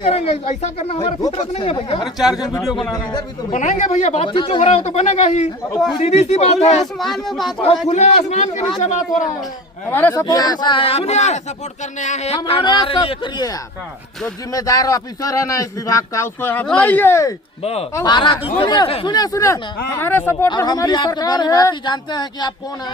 करेंगे, ऐसा करना हमारा फितरत नहीं है भैया। अरे 4 जन वीडियो बना रहे हैं, बनाएंगे भैया, बातचीत जो हो रहा है तो बनेगा ही। सीधी सी बात है, आसमान में बात और खुले आसमान के नीचे बात हो रहा है। हमारे सपोर्ट हमारे सपोर्ट करने आए हैं, हमारे लिए करिए आप। जो जिम्मेदार ऑफिसर है ना इस विभाग का, उसको यहाँ बुलाइए। सुनिए सुनिए, हमारे सपोर्ट में हमारी सरकार है। जानते हैं कि आप कौन है।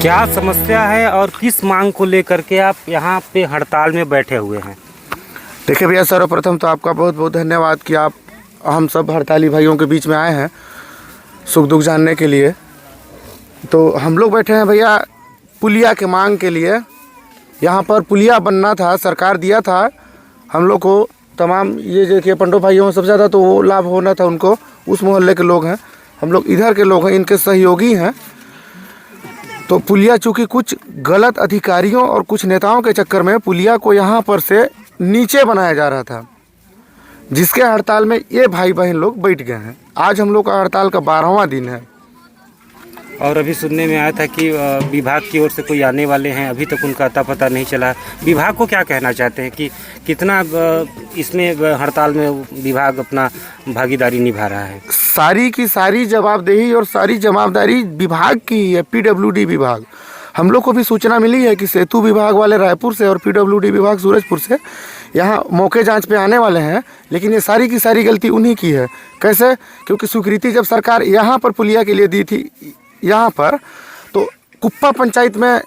क्या समस्या है और किस मांग को लेकर के आप यहाँ पे हड़ताल में बैठे हुए हैं? देखिए भैया, सर्वप्रथम तो आपका बहुत बहुत धन्यवाद कि आप हम सब हड़ताली भाइयों के बीच में आए हैं सुख दुख जानने के लिए। तो हम लोग बैठे हैं भैया पुलिया के मांग के लिए। यहाँ पर पुलिया बनना था, सरकार दिया था हम लोग को तमाम, ये देखिए पंडो भाइयों सबसे ज़्यादा तो वो लाभ होना था उनको, उस मोहल्ले के लोग हैं, हम लोग इधर के लोग हैं, इनके सहयोगी हैं। तो पुलिया चूँकि कुछ गलत अधिकारियों और कुछ नेताओं के चक्कर में पुलिया को यहाँ पर से नीचे बनाया जा रहा था, जिसके हड़ताल में ये भाई बहन लोग बैठ गए हैं। आज हम लोग का हड़ताल का 12वां दिन है। और अभी सुनने में आया था कि विभाग की ओर से कोई आने वाले हैं, अभी तक उनका अता पता नहीं चला। विभाग को क्या कहना चाहते हैं कि कितना इसमें हड़ताल में विभाग अपना भागीदारी निभा रहा है? सारी की सारी जवाबदेही और सारी जवाबदारी विभाग की ही है, पीडब्ल्यूडी विभाग। हम लोग को भी सूचना मिली है कि सेतु विभाग वाले रायपुर से और पीडब्ल्यूडी विभाग सूरजपुर से यहाँ मौके जांच पे आने वाले हैं, लेकिन ये सारी की सारी गलती उन्हीं की है। कैसे? क्योंकि स्वीकृति जब सरकार यहाँ पर पुलिया के लिए दी थी यहाँ पर, तो कुप्पा पंचायत में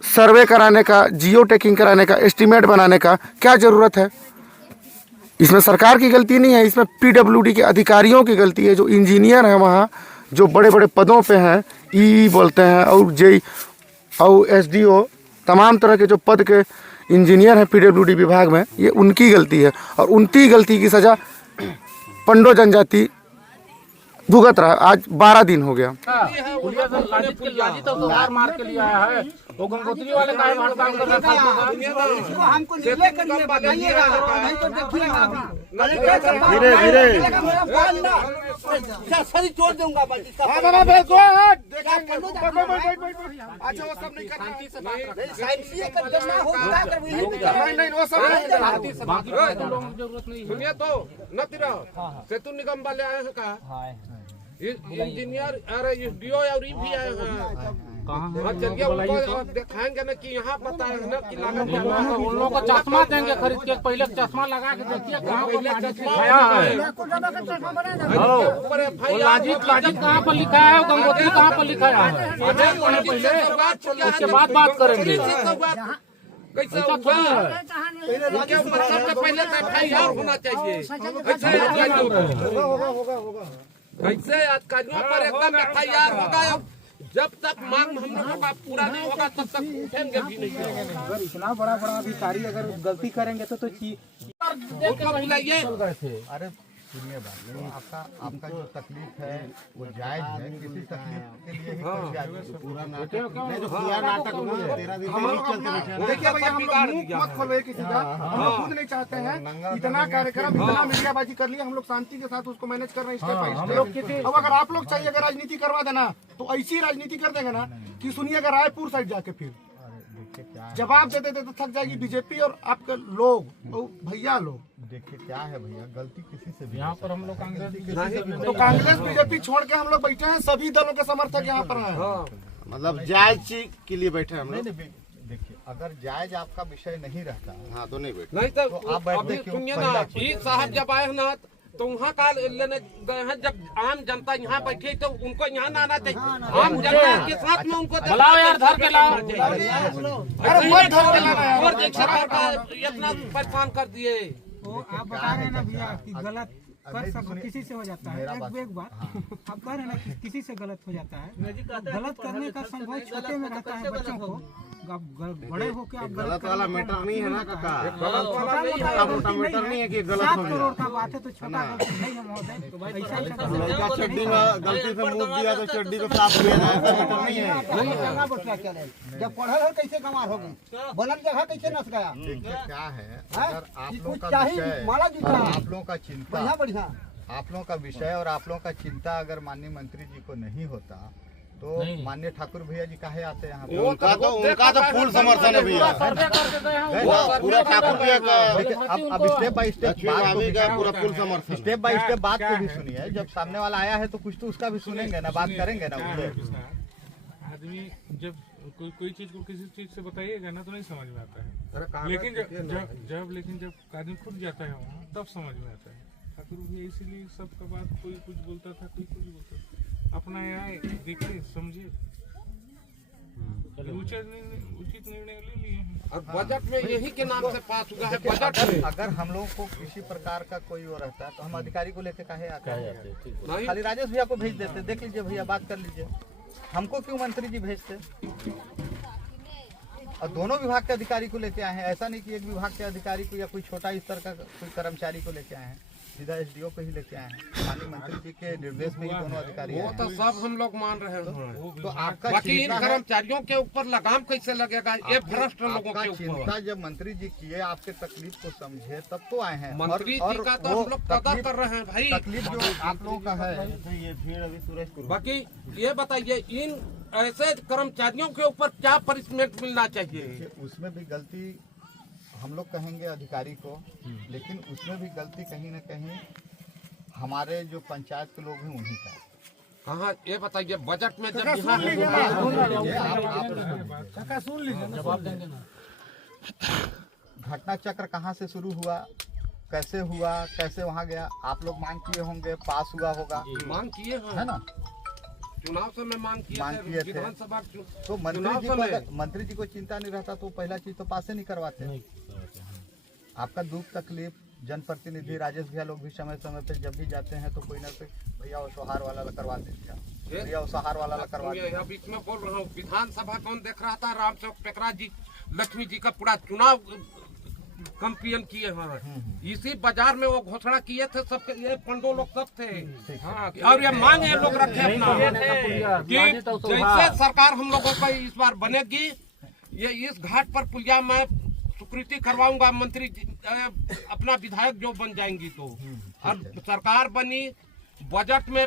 सर्वे कराने का, जियो टैगिंग कराने का, एस्टीमेट बनाने का क्या ज़रूरत है? इसमें सरकार की गलती नहीं है, इसमें पीडब्ल्यूडी के अधिकारियों की गलती है। जो इंजीनियर हैं वहाँ, जो बड़े बड़े पदों पे हैं, ई बोलते हैं और जेई और एसडीओ, तमाम तरह के जो पद के इंजीनियर हैं पीडब्ल्यूडी विभाग में, ये उनकी गलती है। और उनकी गलती की सज़ा पंडो जनजाति भुगत रहा। आज 12 दिन हो गया। पुलिया तो मार के लिए आया है, वो गंगोत्री वाले का हड़ताल कर रहा था। इसको हमको निर्णय करिए, बताइएगा, नहीं तो देखिएगा धीरे धीरे सही छोड़ दूंगा बस इसका अच्छा वो सब नहीं करना, साइंसी का करना होगा कर नहीं वो सब सुनिए तो न तिरा सेतु निगम वाले आए हैं का इंजीनियर अरे एसडीओ और भी आए हैं। कहाँ चलिए उनको दिखाएंगे ना कि यहाँ पता है ना कि लागत उन लोगों को चश्मा देंगे खरीद के, पहले चश्मा लगा के देखिए कहाँ पर चश्मा कहाँ पर लिखा है, गंगोत्री कहाँ पर लिखा है, पहले उसके बाद बात करेंगे। कैसे पहले एफआईआर होना चाहिए, कैसे अधिकारियों पर एकदम एफआईआर होगा। जब तक मांग हम लोगों का पूरा नहीं होगा तब तक उठेंगे भी नहीं। अगर इतना बड़ा बड़ा अधिकारी अगर गलती करेंगे तो बुलाइए। अरे सुनिए बात, आपका जो तकलीफ है वो जायज है, किसी तकलीफ के लिए ही कोई आदमी पूरा नाटक जो किया नाटक में 13 दिन से चलते बैठे। देखिए भैया हम लोग मुंह मत खोलो किसी का, हम खुद नहीं चाहते हैं इतना कार्यक्रम, इतना मीडियाबाजी कर लिया, हम लोग शांति के साथ उसको मैनेज कर रहे हैं स्टेप बाय स्टेप। अब अगर आप लोग चाहिए अगर राजनीति करवा देना तो ऐसी राजनीति कर देंगे ना कि सुनिएगा रायपुर साइड जाके फिर जवाब देते देते थक जाएगी बीजेपी और आपके लोग भैया लोग। देखिए क्या है भैया, गलती किसी से भी यहाँ पर हम लोग कांग्रेस तो कांग्रेस बीजेपी छोड़ के हम लोग बैठे हैं, सभी दलों के समर्थक यहाँ पर हैं। मतलब जायज के लिए बैठे हम लोग। देखिए अगर जायज आपका विषय नहीं रहता हाँ तो नहीं बैठे, नहीं तो आप बैठते अभी क्यों? सुनिए ना, पीर साहब जब आए हैं ना तो वहाँ का लेने गए हैं, जब आम जनता यहाँ बैठी तो उनको यहाँ ना आना चाहिए, आम जनता के साथ में उनको बुलाओ यार, धर के लाओ। अरे मत धर के लाना यार। और एक सरकार का इतना परेशान कर दिए। आप बता रहे हैं ना भैया कि गलत कर सब किसी से हो जाता है। एक बात आप कह रहे हैं ना कि किसी से गलत हो जाता है, गलत करने का संभव छोटे में रहता है बच्चों को, बड़े होकर आप गलत वाला मैटर नहीं है ना काका, छोटा मोटा मैटर नहीं है कि गलत 7 हो करोड़ गया। का बात है तो छोटा नहीं है महोदय, लड़का चड्डी में गलती से मुंह दिया तो चड्डी को साफ किया जाए, ऐसा मैटर नहीं है। जब पढ़ल हो कैसे कमार हो गई, बनल जगह कैसे नस गया। देखिए क्या है, अगर आप लोगों का चाहिए विषय माला और जीता आप लोगों का चिंता, बढ़िया आप लोगों का विषय और आप लोगों का चिंता अगर माननीय मंत्री जी को नहीं होता तो माननीय ठाकुर भैया जी काहे आते यहाँ पे? उनका तो फुल समर्थन है भैया, पूरा ठाकुर भैया का अब स्टेप बाय स्टेप पूरा फुल समर्थन। स्टेप बाय स्टेप बात को भी सुनिए, जब सामने वाला आया है तो कुछ तो उसका भी सुनेंगे ना, बात करेंगे ना उससे। आदमी जब कोई चीज को किसी चीज से बताइएगा ना तो नहीं समझ में आता है, लेकिन जब आदमी खुद जाता है वहाँ तब समझ में आता है। ठाकुर भी इसीलिए सबका बात, कोई कुछ बोलता था कोई कुछ बोलता था, अपना आए देखे समझे उचित निर्णय ले लिए हैं। और बजट में यही के नाम से पास हुआ है। बजट में अगर हम लोगों को किसी प्रकार का कोई वो रहता है तो हम अधिकारी को लेके काहे आते हैं? नहीं, खाली राजेश भैया को भेज देते, देख लीजिए भैया बात कर लीजिए, हमको क्यों मंत्री जी भेजते? और दोनों विभाग के अधिकारी को लेके आए हैं, ऐसा नहीं कि एक विभाग के अधिकारी को या कोई छोटा स्तर का कोई कर्मचारी को लेके आए हैं, सीधा एसडीओ को ही लेके आए हैं। माननीय मंत्री जी के निर्देश में ही दोनों अधिकारी वो हैं। तो सब हम लोग मान रहे हैं, तो आपका बाकी इन चिंता है, कर्मचारियों के ऊपर लगाम कैसे लगेगा ये भ्रष्ट लोगों आपका के ऊपर। चिंता जब मंत्री जी किए, आपके तकलीफ को समझे तब तो आए हैं। मंत्री जी का तो हम लोग कदर कर रहे हैं भाई। तकलीफ जो आप लोगों का है, ये भीड़ अभी सुरेश बाकी ये बताइए इन ऐसे कर्मचारियों के ऊपर क्या पनिशमेंट मिलना चाहिए? उसमें भी गलती हम लोग कहेंगे अधिकारी को, लेकिन उसमें भी गलती कहीं न कहीं हमारे जो पंचायत के लोग हैं उन्हीं का। कहाँ ये बताइए बजट में जब घटना चक्र कहाँ से शुरू हुआ, कैसे हुआ, कैसे वहाँ गया, आप लोग मांग किए होंगे, पास हुआ होगा, मांग किए हैं, है ना? चुनाव समय मांग किए थे, विधानसभा तो मंत्री जी को चिंता नहीं रहता तो पहला चीज तो पास ही नहीं करवाते। आपका दुख तकलीफ जनप्रतिनिधि राजेश भैया लोग भी समय समय पे जब भी जाते हैं तो कोई ना कोई भैया वो सहार वाला करवा देते, भैया वो सहार वाला करवा देते। बीच में बोल रहा हूँ, विधानसभा कौन देख रहा था? राम चौक पेकरा जी, लक्ष्मी जी का पूरा चुनाव कंपेन किए हैं। इसी बाजार में वो घोषणा किए थे, सबके ये पंडो लोग सब थे। हाँ, और ये मांग ये लोग रखे अपना कि जैसे सरकार हम लोगों को इस बार बनेगी ये इस घाट पर पुलिया मैं स्वीकृति करवाऊंगा मंत्री अपना विधायक जो बन जाएंगी तो। और सरकार बनी बजट में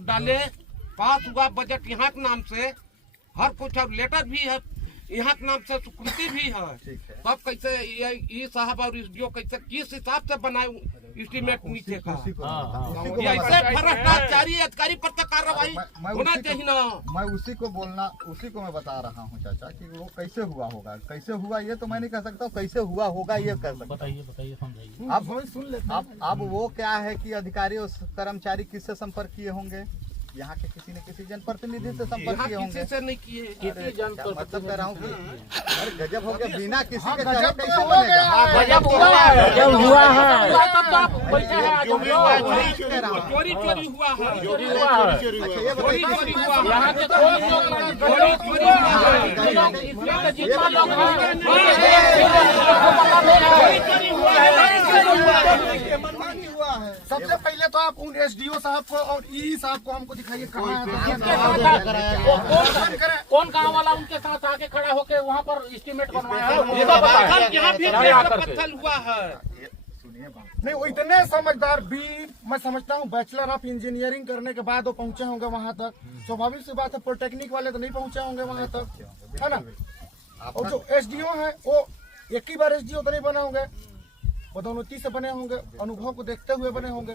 डाले, पास हुआ बजट यहाँ के नाम से, हर कुछ अब लेटर भी है यहाँ के नाम से, स्वीकृति भी है। तब कैसे ये साहब और जो कैसे किस हिसाब से बनाए एस्टीमेट नीचे का, ऐसे भ्रष्टाचारी अधिकारी पर तक कार्रवाई होना चाहिए ना। मैं उसी को मैं बता रहा हूँ चाचा कि वो कैसे हुआ होगा, कैसे हुआ ये तो मैं नहीं कह सकता, कैसे हुआ होगा ये कह सकता। बताइए समझाइए। अब सुन लेते। अब वो क्या है कि अधिकारी और कर्मचारी किससे संपर्क किए होंगे, यहाँ के किसी न किसी जनप्रतिनिधि से संपर्क किए होंगे। किसी से नहीं किए, मतलब कह रहा हूँ कि अरे गजब हो गया, बिना किसी के गजब कैसे बनेगा। गजब हुआ है। चोरी हुआ है, चोरी हुआ है। सबसे पहले तो आप उन एसडीओ साहब को और ई साहब को हमको दिखाइए कहाँ है। कौन गाँव वाला उनके साथ आके खड़ा होके वहाँ पर एस्टीमेट बनवाया है? हुआ है। नहीं, वो इतने समझदार भी, मैं समझता हूँ बैचलर ऑफ इंजीनियरिंग करने के बाद वो पहुँचे होंगे वहाँ तक। स्वाभाविक सी बात है, पॉलिटेक्निक वाले तो नहीं पहुँचे होंगे वहाँ तक, है ना। और जो एसडीओ है वो एक ही बार एसडीओ तो नहीं बने होंगे, पदोन्नति से बने होंगे, अनुभव को देखते हुए बने होंगे।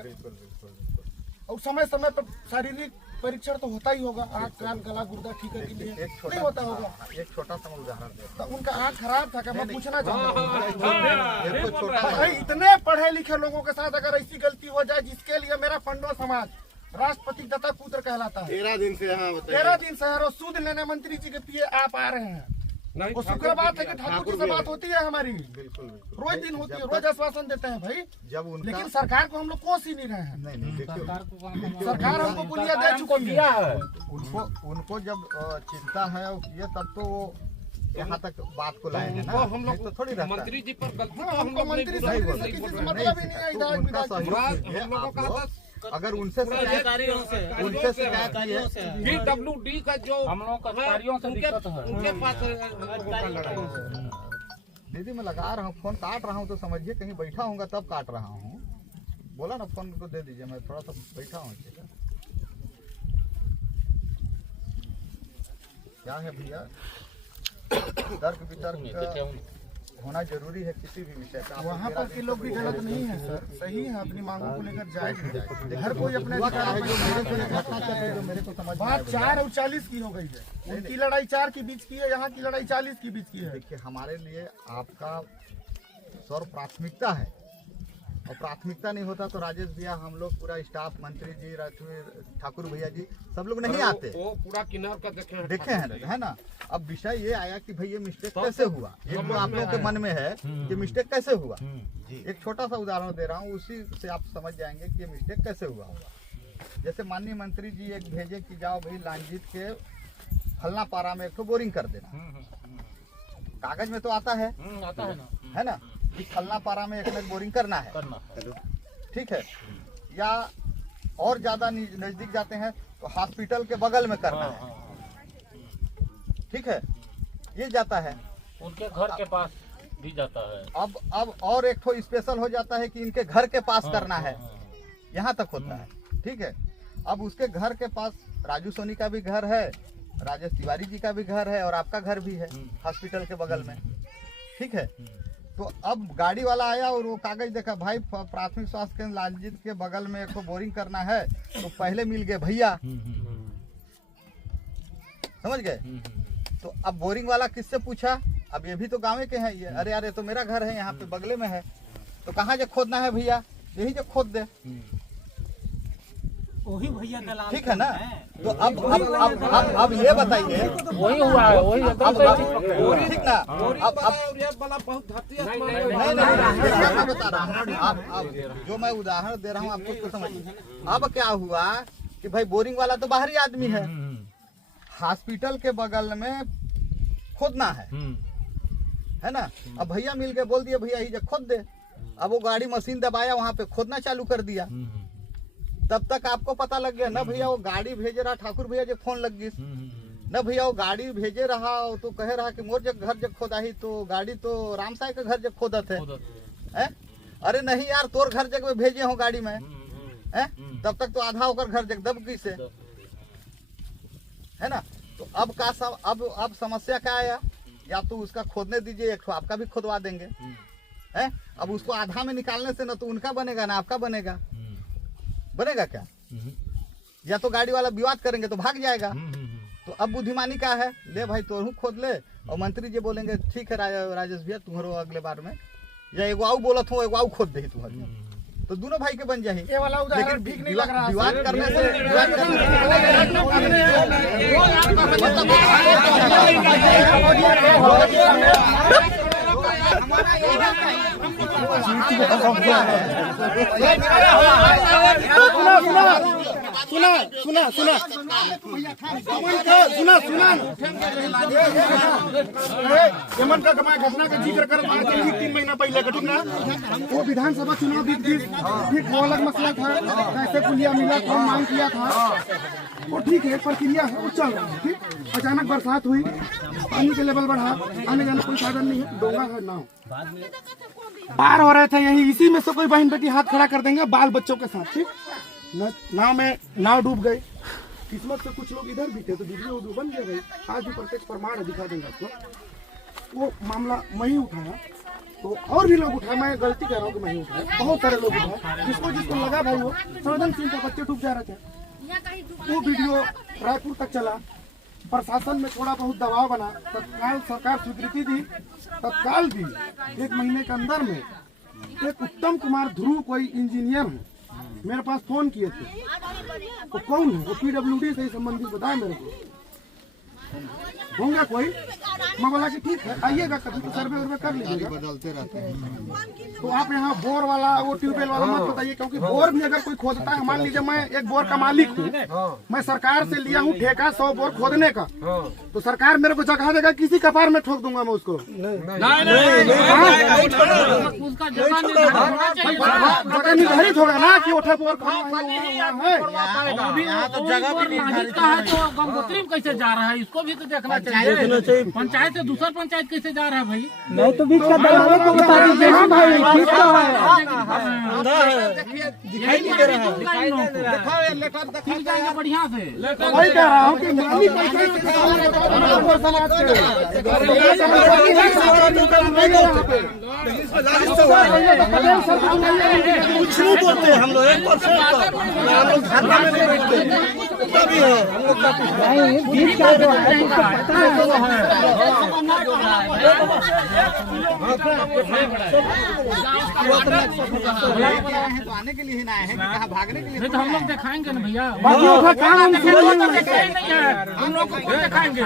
और समय समय पर शारीरिक परीक्षण तो होता ही होगा, आँख कान गला गुर्दा ठीक है के लिए नहीं होता होगा। एक छोटा सा उदाहरण तो उनका आँख खराब था क्या, मैं पूछना चाहता हूँ। इतने पढ़े लिखे लोगों के साथ अगर ऐसी गलती हो जाए, जिसके लिए मेरा पंडो समाज राष्ट्रपति दत्ता पुत्र कहलाता है, 13 दिन से 13 दिन से और सूद लेने मंत्री जी के पिए आप आ रहे हैं। वो शुक्र बात है कि ठाकुर जी से बात होती है हमारी, बिल्कुल रोज दिन होती है, रोज आश्वासन देते हैं भाई। जब उनका लेकिन सरकार को हम लोग कोस ही नहीं रहे हैं। नहीं देखिए, सरकार हमको पुलिया दे चुकी है। उनको जब चिंता है ये तब तो वो यहाँ तक बात को लाए हैं ना। हम लोग तो थोड़ी रहता है। मंत्री जी पर गलती, हमको मंत्री से किसी से मतलब ही नहीं है। तो उनका सहयोग कीजिए आप लोग। अगर उनसे शिकायत की है, PWD का जो हम लोग अधिकारियों से दिक्कत है। उनके पास लड़ाई। दीदी मैं लगा रहा हूँ, फोन काट रहा हूँ तो समझिए कहीं बैठा हूँगा तब काट रहा हूँ। बोला ना फोन को दे दीजिए, मैं थोड़ा सा बैठा हूँ। क्या है भैया, तर्क वितर्क होना जरूरी है किसी भी विषय का। वहाँ पर के लोग भी गलत नहीं है सर, सही है, अपनी मांगों को लेकर जाए। हर कोई अपने जो मेरे को समझ बात 4 और 40 की हो गई है। उनकी लड़ाई 4 के बीच की है, यहाँ की लड़ाई 40 के बीच की है। देखिए हमारे लिए आपका सर्व प्राथमिकता है, और प्राथमिकता नहीं होता तो राजेश भैया, हम लोग पूरा स्टाफ, मंत्री जी, ठाकुर भैया जी, सब लोग नहीं आते। वो पूरा किनार का देखे हैं, है ना। अब विषय ये आया कि भाई ये मिस्टेक कैसे हुआ, ये तो आप लोगों के मन में है कि मिस्टेक कैसे हुआ। एक छोटा सा उदाहरण दे रहा हूँ, उसी से आप समझ जाएंगे कि ये मिस्टेक कैसे हुआ होगा। जैसे माननीय मंत्री जी एक भेजे कि जाओ भाई लांजीत के फलना पारा में एक तो बोरिंग कर देना। कागज में तो आता है ना कि फलना पारा में एक में बोरिंग करना है, ठीक है। या और ज्यादा नजदीक जाते हैं तो हॉस्पिटल के बगल में करना है, ठीक है, ये जाता है। उनके घर के पास भी जाता है। अब और एक तो स्पेशल हो जाता है कि इनके घर के पास करना है, यहाँ तक होता है, ठीक है। अब उसके घर के पास राजू सोनी का भी घर है, राजेश तिवारी जी का भी घर है, और आपका घर भी है हॉस्पिटल के बगल में, ठीक है। तो अब गाड़ी वाला आया और वो कागज देखा, भाई प्राथमिक स्वास्थ्य केंद्र लालजीत के बगल में एक तो बोरिंग करना है, तो पहले मिल गए भैया, समझ गए। तो अब बोरिंग वाला किससे पूछा, अब ये भी तो गाँव के हैं ये, अरे तो मेरा घर है यहाँ पे बगले में है, तो कहाँ जो खोदना है भैया, यही जो खोद दे, वही भैया दलाल, ठीक है ना। तो अब ये बताइए, वही हुआ है, वही ठीक ना। अब नहीं मैं बता रहा हूँ, अब जो मैं उदाहरण दे रहा हूँ आपको उसको समझिए। अब क्या हुआ कि भाई बोरिंग वाला तो बाहरी आदमी है, हॉस्पिटल के बगल में खोदना है ना। अब भैया मिल के बोल दिया भैया ही खोद दे। अब वो गाड़ी मशीन दबाया, वहाँ पे खोदना चालू कर दिया। तब तक आपको पता लग गया ना भैया, वो गाड़ी भेज रहा ठाकुर भैया जो फोन लग गई न भैया वो गाड़ी भेजे रहा तो कहे रहा कि मोर जग घर जग खोदाही तो गाड़ी तो राम साई के घर जग खोदत है? अरे नहीं यार, तोर घर जग में भेजे हो गाड़ी में है, तब तक तो आधा होकर घर जग दब गई से, है ना। तो अब समस्या क्या आया, या तो उसका खोदने दीजिए, एक आपका भी खोदवा देंगे है। अब उसको आधा में निकालने से ना तो उनका बनेगा ना आपका बनेगा, बनेगा क्या? या तो गाड़ी वाला विवाद करेंगे तो भाग जाएगा। तो अब बुद्धिमानी क्या है, ले भाई तोरू खोद ले, और मंत्री जी बोलेंगे ठीक है राजेश भैया तुम्हारो अगले बार में, या एगो आऊ बोलत हो एगो आऊ खोद दे तुम्हारे, तो दोनों भाई के बन जाए। ये वाला उदाहरण ठीक नहीं लग रहा। विवाद करने से यमन का घटना का जिक्र कर 3 महीना पहले का, ठीक ना, वो विधानसभा चुनाव भी वो अलग मसला था, कैसे पुलिया मिला था, मांग किया था, वो ठीक है, प्रक्रिया है, वो चल रहा है। ठीक, अचानक बरसात हुई, पानी के लेवल बढ़ा, आने जाने कोई साधन नहीं है, डोंगा है, नाव पार हो रहे थे, यही इसी में से कोई बहन बेटी हाथ खड़ा कर देंगे बाल बच्चों के साथ। ठीक, नाव डूब गई, किस्मत से कुछ लोग इधर भी थे तो वीडियो बन गया भाई, आज भी प्रत्यक्ष प्रमाण है, दिखा देंगे आपको। वो मामला मैं ही उठाया, तो और भी लोग उठाए, मैं गलती कर रहा हूँ कि मैं ही उठाया, बहुत सारे लोग उठाए, जिसको लगा भाई वो संवेदनशील था, बच्चे डूब जा रहे थे, वो वीडियो रायपुर तक चला, प्रशासन में थोड़ा बहुत दबाव बना, तत्काल सरकार स्वीकृति दी, तत्काल दी, 1 महीने के अंदर में एक उत्तम कुमार ध्रुव कोई इंजीनियर है, मेरे पास फोन किए थे, वो कौन है, वो PWD से संबंधित बताया मेरे को, होंगे कोई, मैं बोला कि ठीक है आइएगा कभी तो सर्वे वर्वे कर लीजिएगा, बदलते रहते हैं। तो आप यहाँ बोर वाला वो ट्यूबवेल वाला मत बताइए, क्योंकि बोर भी अगर कोई खोदता है, मान लीजिए मैं एक बोर का मालिक हूँ, मैं सरकार से लिया हूँ ठेका 100 बोर खोदने का, तो सरकार मेरे को जगह देगा, किसी कपार में ठोक दूंगा मैं उसको, निर्धारित होगा ना कि उठे बोर गंगोत्री कैसे जा रहा है, इसको भी तो देखना चाहिए। पंचायत से दूसरा पंचायत कैसे जा रहा है भाई? नहीं तो बीच का दरवाजे को बता दीजिए। हाँ भाई ठीक तो है, दिखाई नहीं दे रहा है, बढ़िया से वही कह रहा हूँ कि मालिक कुछ नहीं बोलते हम लोग, 1% हम लोग धरना में नहीं बैठते, तभी है हम लोग का बीच का जो है उसको पता है जो है। आने के लिए ही ना आए हैं, कहाँ भागने के लिए? नहीं तो हम लोग दिखाएंगे ना भैया, हम लोग को कौन दिखाएंगे?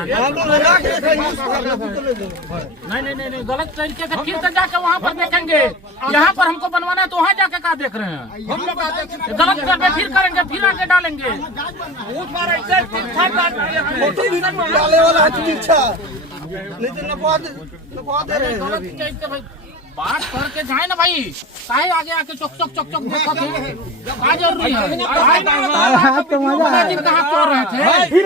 नहीं, गलत तरीके से फिर से जाके वहाँ पर देखेंगे, यहाँ पर हमको बनवाना है तो वहाँ जाके क्या देख रहे हैं? हम लोग गलत करके फिर करेंगे, फिर आगे डालेंगे। डाले वाला है इच्छा नहीं तो लगवा दे रहे हैं। बात करके जाए ना भाई, काहे आगे आके चौक देखो थे, क्या जरूरी है? कहाँ सो रहे थे, फिर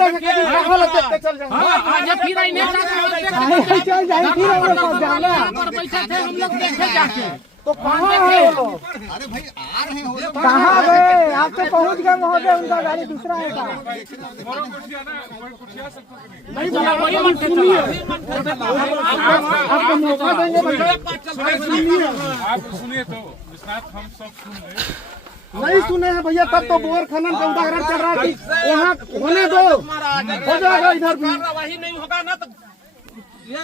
बैठे थे हम लोग, देखे जाके तो कहाँ है वो? अरे भाई आ रहे हैं, कहाँ गए? आप तो पहुँच गए महोदय, उनका गाड़ी दूसरा है का? नहीं बोला वही मन सुनिए, आपको मौका देंगे भैया, आप सुनिए तो विश्वनाथ, हम सब सुन रहे नहीं सुने हैं भैया, तब तो बोर खनन का उदाहरण चल रहा है कि वहाँ होने दो, हो जाएगा इधर भी, वही नहीं होगा ना तो ये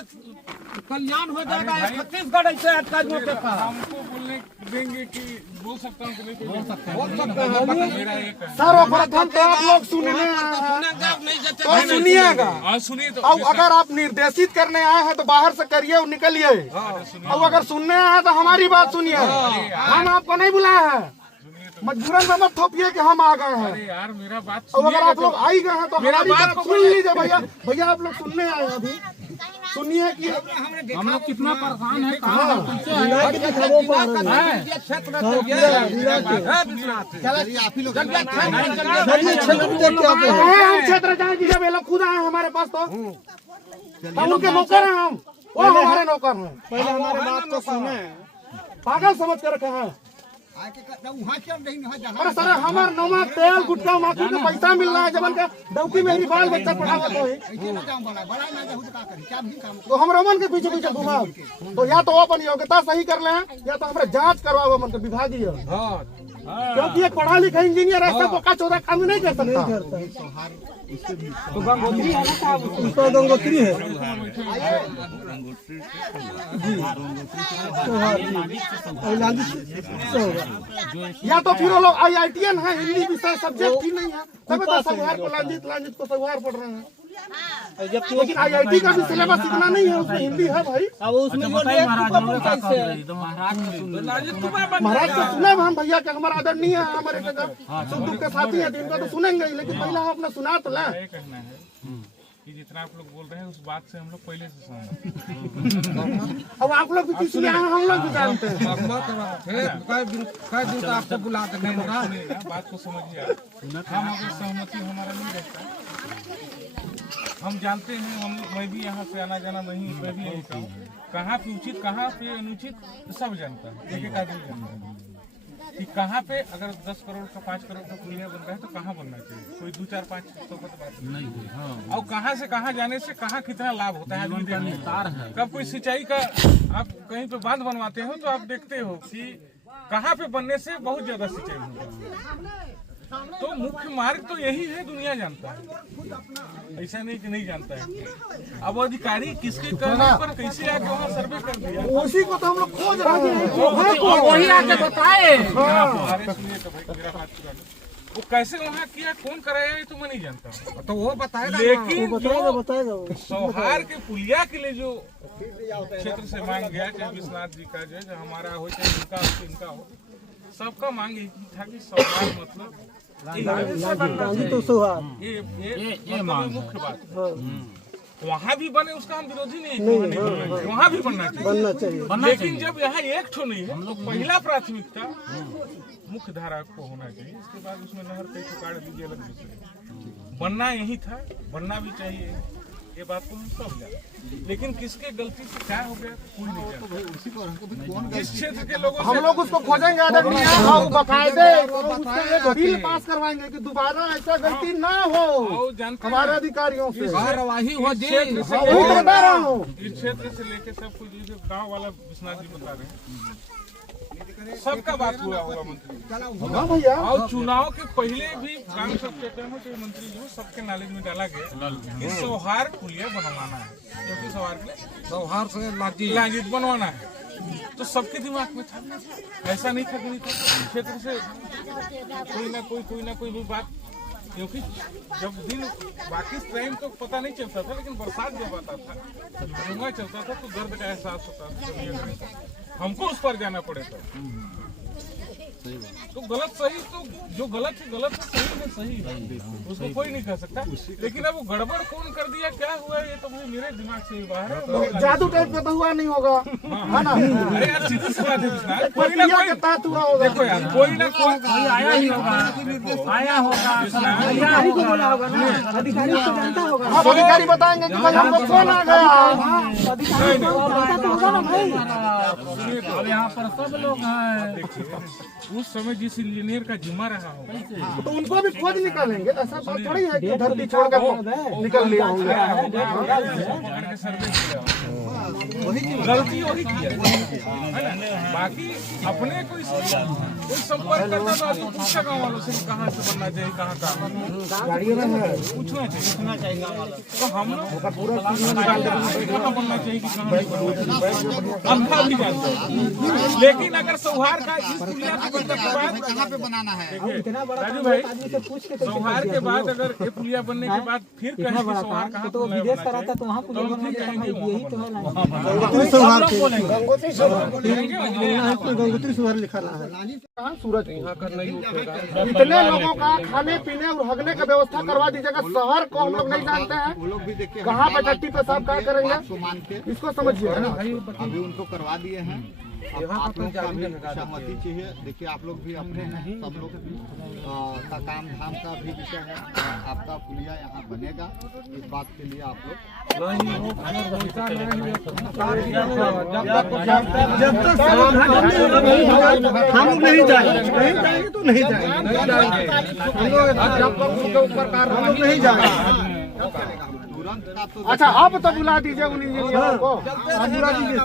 कल्याण हो जाएगा। छत्तीसगढ़ ऐसे हमको बोलने देंगे कि बोल सकता हूँ कि नहीं बोल सकता है, मेरा एक सर्वप्रथम तो आप लोग सुनने तो सुनिएगा, और सुनिए तो अब अगर आप निर्देशित करने आए हैं तो बाहर से करिए और निकलिए, अब अगर सुनने आए हैं तो हमारी बात सुनिए, हम आपको नहीं बुलाए हैं, मजबूरन में मत थोपिए कि हम आ गए हैं। यार मेरा बात और अगर आप लोग आई गए हैं तो हमारी बात सुन लीजिए भैया आप लोग सुनने आए हैं, अभी सुनिए कि हम लोग कितना परेशान है, हम क्षेत्र जाएंगे जब ये लोग खुद आए हैं हमारे पास, तो हम उनके नौकर हैं, हम वो हमारे नौकर हैं। पहले हमारे बात को सुने, पागल समझ के रखे हैं। अरे सर हमारे नमक तेल गुटखा माखी का पैसा मिल रहा है, जब उनका डौकी में ही बाल बच्चा पढ़ावा तो हम रमन के पीछे पीछे घुमा, तो या तो वो अपन योग्यता सही कर ले या तो हमारे जांच करवाओ मन के विभागीय, क्योंकि ये पढ़ा लिखा इंजीनियर ऐसा बोका चौदह काम नहीं कर सकता। तो गंगोत्री है ना, उसका गंगोत्री है या तो फिर वो लोग IITN है, हिंदी विषय सब्जेक्ट ही नहीं है, तब तो सवार को लांजित को सवार पढ़ रहे हैं। लेकिन IIT का भी सिलेबस इतना नहीं है, उसमें हिंदी है भाई। अब उसमें महाराज को सुना हम भैया के हमारा आदरणीय है, हमारे सुख दुख के साथी है, इनका तो सुनेंगे ही, लेकिन पहले हम अपना सुना तो लें। कहना है कि जितना आप लोग बोल रहे हैं उस बात से हम लोग पहले से सहमत। अब आप लोग भी किसी सुने हैं, हम लोग भी जानते हैं। आपको बुला कर बात को समझिए, हम अगर सहमति हमारा नहीं रहता, हम जानते हैं, मैं भी यहाँ से आना जाना नहीं, मैं भी यही कहूँ, कहाँ पे उचित कहाँ पे अनुचित सब जानता है, एक एक आदमी जानता है कि कहाँ पे अगर 10 करोड़ का 5 करोड़ का पुलिया बन रहा है तो कहाँ बनना चाहिए, कोई 2 4 5 100 का तो बात नहीं, और कहाँ से कहाँ जाने से कहाँ कितना लाभ होता है आदमी देखता है। कब कोई सिंचाई का आप कहीं पे बांध बनवाते हो तो आप देखते हो कि कहाँ पे बनने से बहुत ज्यादा सिंचाई होती है, तो मुख्य मार्ग तो यही है, दुनिया जानता है, ऐसा नहीं कि नहीं जानता है। अब अधिकारी किसके कहने पर कैसे आके वहाँ सर्वे कर दिया, उसी को तो हम लोग खोज रहे हैं, वही आके बताए। मेरा हाथ चुरा लो, वो कैसे वहाँ किया, कौन कराया, ये तो मैं नहीं जानता, तो वो बताएगा। लेकिन जो सौहार के पुलिया के लिए जो क्षेत्र से मांग गया, चाहे विश्वनाथ जी का जो हमारा हो, चाहे इनका हो, इनका हो, सबका मांग यही था कि सौहार मतलब ये मुख्य बात वहाँ भी बने, उसका हम विरोधी नहीं, वहाँ भी बनना चाहिए, लेकिन जब यहाँ एक ठो नहीं है तो पहला प्राथमिकता मुख्य धारा को होना चाहिए, इसके बाद उसमें नहर पे काट दीजिए अलग विषय, बनना यही था, बनना भी चाहिए, ये बात को हम सब जानते, लेकिन किसके गलती से क्या हो गया कोई नहीं जानता। इस क्षेत्र के लोगों हम लोग उसको खोजेंगे आदरणीय, और बकायदे उसके बिल पास करवाएंगे कि दोबारा ऐसा गलती ना हो हमारे अधिकारियों से, कार्यवाही हो जी। इस क्षेत्र से लेके सब कुछ गाँव वाला विश्वनाथ जी बता रहे हैं, सबका बात हुआ होगा मंत्री भैया, और चुनाव के पहले भी काम सब कहते हैं कि मंत्री जो सबके नॉलेज में डाला गया कि सौहार पुलिया बनवाना है, क्योंकि सौहार के सौहार से लाजित बनवाना है, तो सबके दिमाग में था, ऐसा नहीं था कि नहीं था, क्षेत्र से कोई ना कोई भी बात, क्योंकि जब दिन बाकी टाइम तो पता नहीं चलता था, लेकिन बरसात जब आता था, डूंगा चलता था, तो दर्द का एहसास होता था, हमको उस पर जाना पड़ेगा। तो गलत सही, तो जो गलत है गलत है, सही है सही है, उसको कोई नहीं कह सकता, लेकिन अब वो गड़बड़ कौन कर दिया, क्या हुआ, ये तो मेरे दिमाग से बाहर है। जादू टाइप का तो हुआ नहीं होगा, है ना? अरे यार सीधी सी बात है विश्वनाथ, कोई ना कोई तात हुआ होगा, देखो यार, कोई ना कोई आया ही होगा, आया होगा, अधिकारी को बोला होगा ना, अधिकारी को जानता होगा, अब अधिकारी बताएंगे कि भाई हमको कौन आ गया, अधिकारी को पता तो होगा ना भाई। अब यहाँ पर सब लोग हैं, उस समय जिस इंजीनियर का जिम्मा रहा होगा तो उनको भी खोज निकालेंगे, ऐसा बात थोड़ी है कि धरती छोड़कर निकल लिया होंगे, गलती वही किया है ना, बाकी अपने कोई संपर्क करता था तो पूछा गाँव वालों से कहाँ से बनना चाहिए, कहाँ पूछना चाहिए, तो हम लोग कहाँ बनना चाहिए कि कहाँ नहीं बनना चाहिए, अंधा भी जानते हैं, लेकिन अगर सौहार का इस पुलिया के बनने के बाद कहाँ पे बनाना है, राजू भाई, सौहार के बाद अगर ये पुलिया बनने के बाद फिर कहें कि सौहार कहाँ तो विदेश का रहता तो वहाँ पुलिया बनना चाहिए, यही तो है ना, गंगोत्री सौहार लिखा है, सूरज इतने लोगों का खाने पीने और हगने का व्यवस्था करवा दीजिएगा, शहर को हम लोग नहीं जानते हैं, कहाँ पे टट्टी पेशाब क्या करेंगे, इसको समझिए, अभी उनको करवा दिए हैं, आप लोग का भी सहमति चाहिए। देखिए आप लोग भी अपने सब लोग का काम धाम का भी विषय है। आपका पुलिया यहाँ बनेगा, इस बात के लिए आप लोग हम नहीं जाएंगे तो नहीं जाएंगे, जब तक उसके ऊपर कार्रवाई नहीं जाएगा। अच्छा आप तो बुला दीजिए उन इंजीनियरों को, बुला दीजिए,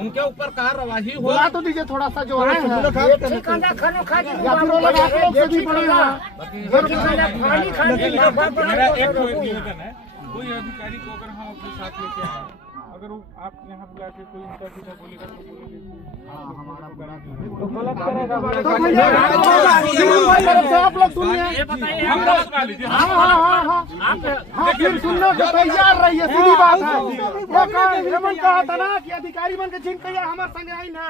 उनके ऊपर कार्रवाई हो। बुला तो दीजिए थोड़ा सा जो है या फिर वो लोग आप लोग से भी बढ़िया मेरा एक निवेदन है, कोई अधिकारी को अगर हम अपने साथ लेके आए, अगर वो आप यहाँ बुला के कोई उनका सीधा बोलेगा तो बोलेंगे आप लोग सुनिए, हाँ फिर सुनने को तैयार रहिए, सीधी बात है। वो कहा था ना कि अधिकारी बन के जिनका यह हमारे संग आई ना,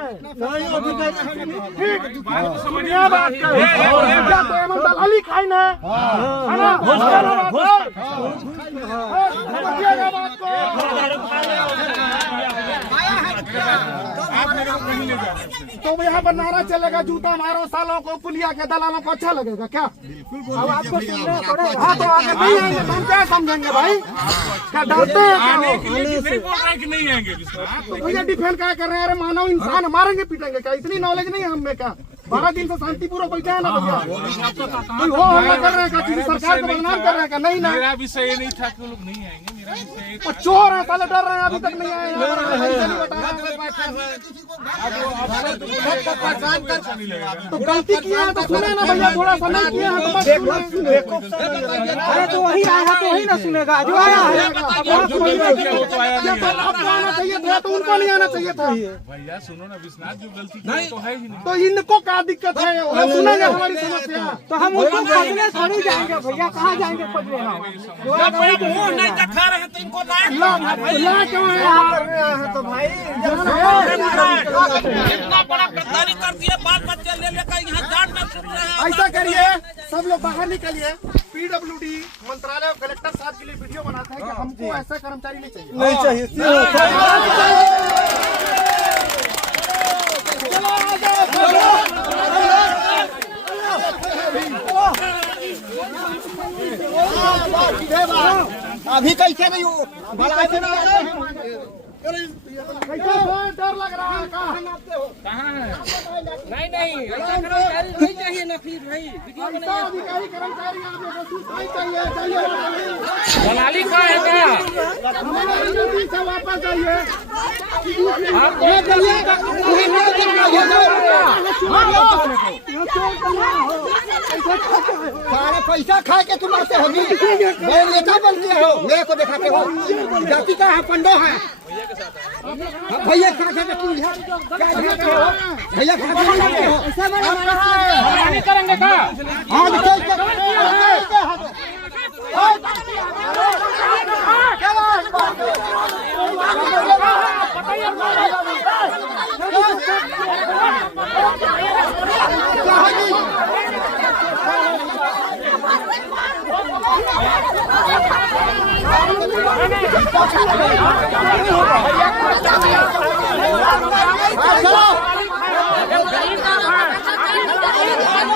ठीक समझिए बात दलाली खाई ना, है ना, समझिएगा बात को। तो यहाँ पर नारा चलेगा, जूता मारो सालों को, पुलिया के दलालों को अच्छा लगेगा क्या? अब आपको सुनना पड़ेगा। हाँ तो आगे नहीं आएंगे तो हम क्या समझेंगे भाई? क्या डरते हैं नहीं आएंगे तो भैया डिफेंड क्या कर रहे हैं? अरे मानव इंसान मारेंगे पीटेंगे क्या? इतनी नॉलेज नहीं है हमें क्या? 12 दिन से शांतिपूर्वक बैठे हैं ना भैया, कोई हो हमला कर रहे हैं क्या? किसी सरकार को बदनाम कर रहे हैं क्या? नहीं ना, मेरा विषय ये नहीं था कि लोग नहीं आएंगे, मेरा विषय वो चोर है साले, डर रहे हैं, अभी तक नहीं आए। तो गलती किया है तो सुने ना भैया, थोड़ा सा नहीं किया है तो बस सुने। अरे तो वही आया है तो वही ना सुनेगा जो आया है। आपको आना चाहिए था तो उनको नहीं आना चाहिए था भैया। सुनो ना विश्वनाथ, जो गलती की तो है ही नहीं, तो इनको क्या दिक्कत है? वो सुनेंगे हमारी समस्या, तो हम उनको खोजने थोड़ी जाएंगे भैया। कहाँ जाएंगे खोजने? हम नहीं दिखा रहे हैं तो इनको ला क्यों है तो भाई? इतना बड़ा गद्दारी कर दिए, बाल बच्चे ले लेकर यहाँ जान में छुप रहे हैं। ऐसा करिए, सब लोग बाहर निकलिए। पीडब्ल्यूडी मंत्रालय कलेक्टर साहब के लिए वीडियो बनाता है कि हमको ऐसा कर्मचारी नहीं चाहिए, नहीं चाहिए। अभी कैसे नहीं हो, कैसे डर लग रहा है? कहाँ नहीं ऐसा कर्मचारी नहीं चाहिए ना फिर भाई। अधिकारी कर्मचारी आप लोगों को चाहिए दलाली का है क्या? से वापस आइए। सारा पैसा खा के तुम आते हो, नेता बनते हो, मेरे को दिखाते हो जाति का है, पंडो है भैया। भैया करेंगे क्या?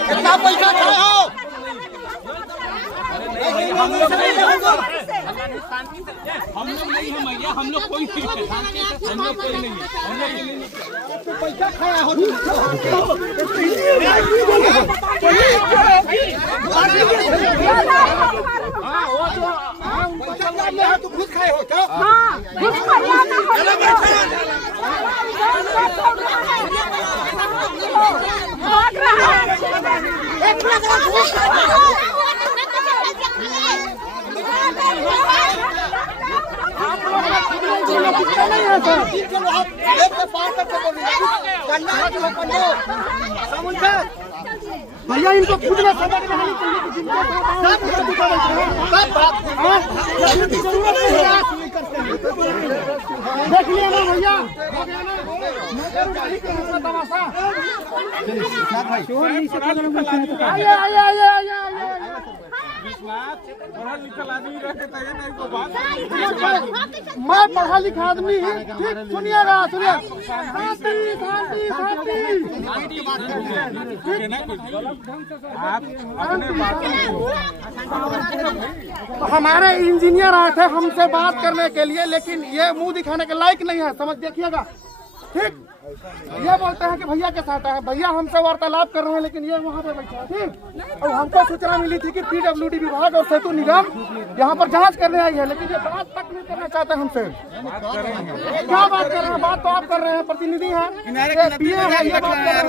कितना पैसा खाए हो? हम लोग नहीं है भैया, हम लोग कोई नहीं है, हम लोग कोई नहीं है, हम लोग पैसा खाया हो तो खुद खाए हो क्या? भैया इनको खुद में समझ में नहीं चाहिए कि जिनको देख लिया ना भैया, तमाशा। आइए आइए आइए आइए आइए। पढ़ा लिखा आदमी रहते तो ये नहीं को बात मैं पढ़ा लिखा आदमी ठीक सुनिएगा सुनिए शांति शांति शांति आप अपने बात हमारे इंजीनियर आए थे हमसे बात करने के लिए, लेकिन ये मुंह दिखाने के लायक नहीं है, समझ देखिएगा ठीक। ये बोलते हैं कि भैया के साथ है, भैया हमसे वार्तालाप कर रहे हैं, लेकिन ये वहाँ पे बैठा है ठीक। और हमको सूचना मिली थी कि पीडब्ल्यूडी विभाग और सेतु निगम यहाँ पर जांच करने आई है, लेकिन ये बात तक नहीं करना चाहते हमसे। क्या बात कर रहे हैं? बात तो आप कर रहे हैं, प्रतिनिधि हैं, पीए हैं, ये बात कर रहे हैं।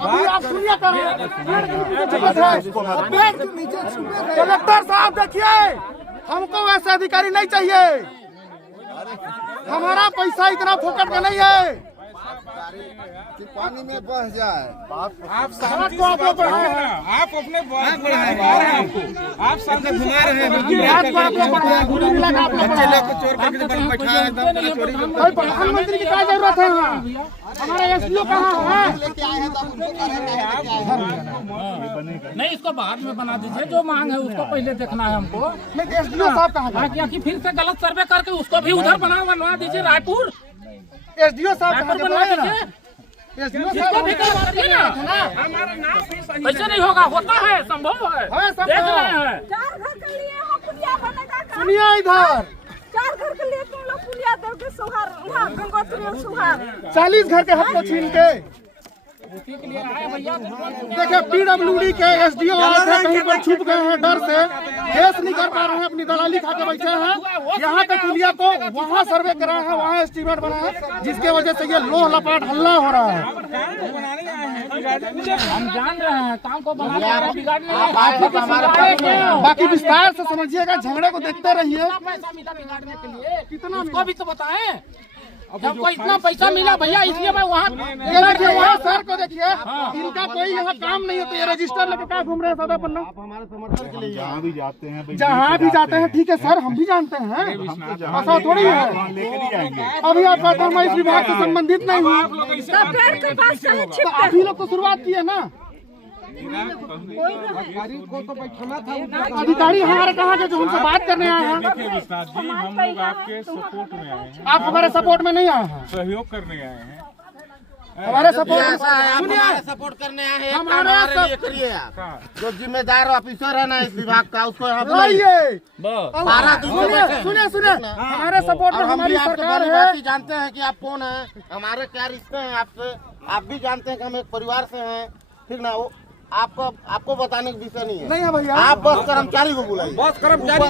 अभी आप सुनिए कर रहे हैं कलेक्टर साहब देखिए, हमको वैसे अधिकारी नहीं चाहिए, हमारा पैसा इतना फोकट का नहीं है कि पानी में बह जाए। आप शांति से बात करिए ना। आप अपने बात बढ़ा रहे हैं आपको, आप शांति से घुमा रहे हैं प्रधानमंत्री की क्या जरूरत है? हमारे एसडीओ कहाँ है? नहीं, इसको बाद में बना दीजिए, जो मांग है उसको पहले देखना है हमको। एसडीओ साहब कहाँ है? कि फिर से गलत सर्वे करके उसको भी उधर बनवा दीजिए, रायपुर एसडीओ साहब कहाँ बनवा दीजिए, एसडीओ इसको भी करवा दीजिए ना। ऐसे नहीं होगा, होता है, संभव है, देख रहे हैं। 4 घर के लिए हम पुलिया बनेगा का? सुनिए इधर 4 घर के लिए तुम लोग पुलिया दोगे सुहार, वहाँ गंगोत्री और सुहार 40 घर के हमको छीन के देखिए पीडब्ल्यूडी के एसडीओ वाले थे, कहीं पर छुप गए हैं डर से, केस नहीं कर पा रहे हैं, अपनी दलाली खा के बैठे हैं। यहाँ के पुलिया को वहाँ सर्वे कराए हैं, वहाँ एस्टीमेट बना है, जिसके वजह से ये लोह लपाट हल्ला हो रहा है। हम जान रहे हैं काम को बिगाड़ने बाकी विस्तार से समझिएगा, झगड़े को देखते रहिए। पैसा मिला बिगाड़ने के लिए, कितना उसको भी तो बताएं। हमको इतना पैसा मिला भैया, इसलिए मैं वहाँ वहाँ सर को देखिए, इनका कोई यहाँ काम नहीं है, तो ये रजिस्टर लेके क्या घूम रहे हैं सादा पन्ना? हमारे समर्थन के लिए जहाँ भी जाते हैं ठीक है सर, हम भी जानते हैं, ऐसा थोड़ी है। अभी आप कहते हैं मैं इस विभाग से संबंधित नहीं हूँ, तो आप ही लोग तो शुरुआत की है ना। अधिकारी हमारे कहाँ के जो हमसे बात करने आए हैं? देखिए विश्वनाथ जी, हम लोग आपके सपोर्ट में आए हैं, आप हमारे सपोर्ट में नहीं आए हैं, सहयोग करने आए हैं। हमारे सपोर्ट सुनिए, सपोर्ट करने आए हैं, हमारे लिए करिए आप। जो जिम्मेदार ऑफिसर है ना इस विभाग का, उसको यहाँ बुलाइए। सुनिए हमारे सपोर्ट में हमारी सरकार है। जानते हैं कि आप कौन है, हमारे क्या रिश्ते हैं आपसे, आप भी जानते हैं कि हम एक परिवार से हैं, ठीक ना। वो आपको बताने का विषय नहीं है, नहीं है भैया। आप बस कर्मचारी को बुलाइए, बस कर्मचारी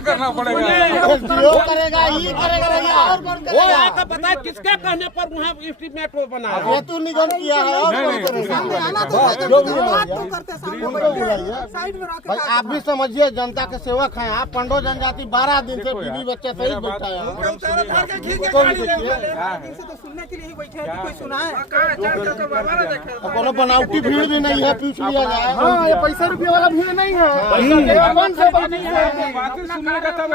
करना पड़ेगा, वो करेगा, ये करेगा भैया, और कौन वो करेगा? आकर बताए किसके कहने पर वहाँ एस्टीमेट वो बना है। सेतु निगम किया है, और कौन करेगा? भाई आप भी समझिए, जनता के सेवक हैं आप। पंडो जनजाति 12 दिन से बीवी बच्चे सहित बैठा है, सुनने के लिए ही बैठे हैं, कोई सुना है? कोनो बनावटी भीड़ भी नहीं है, पूछ लिया जाए। हाँ, ये पैसा रुपये वाला भीड़ नहीं है, बातें सुनिएगा तब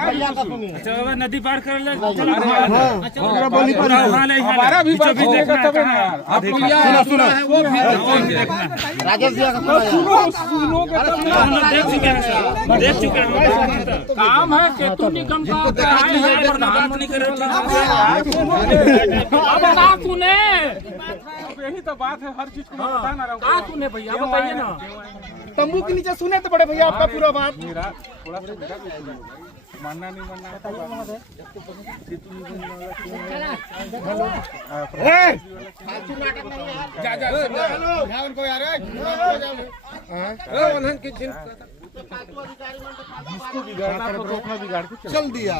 भैया का सुनिए। नदी पार कर ले, हमारा भी बात सुनिएगा तब ना यार। आप सुनो है वो राजेश जी का देख चुके हैं काम है सेतु निगम का, प्रधानमंत्री अब ना सुने, यही तो बात है, हर चीज को मैं बता ना रहा हूँ। कहाँ सुने भैया, बताइए ना। तंबू के नीचे सुने तो बड़े भैया आपका पूरा बात। मेरा थोड़ा सा मेरा भी सुनिए। मानना नहीं मानना चल दिया,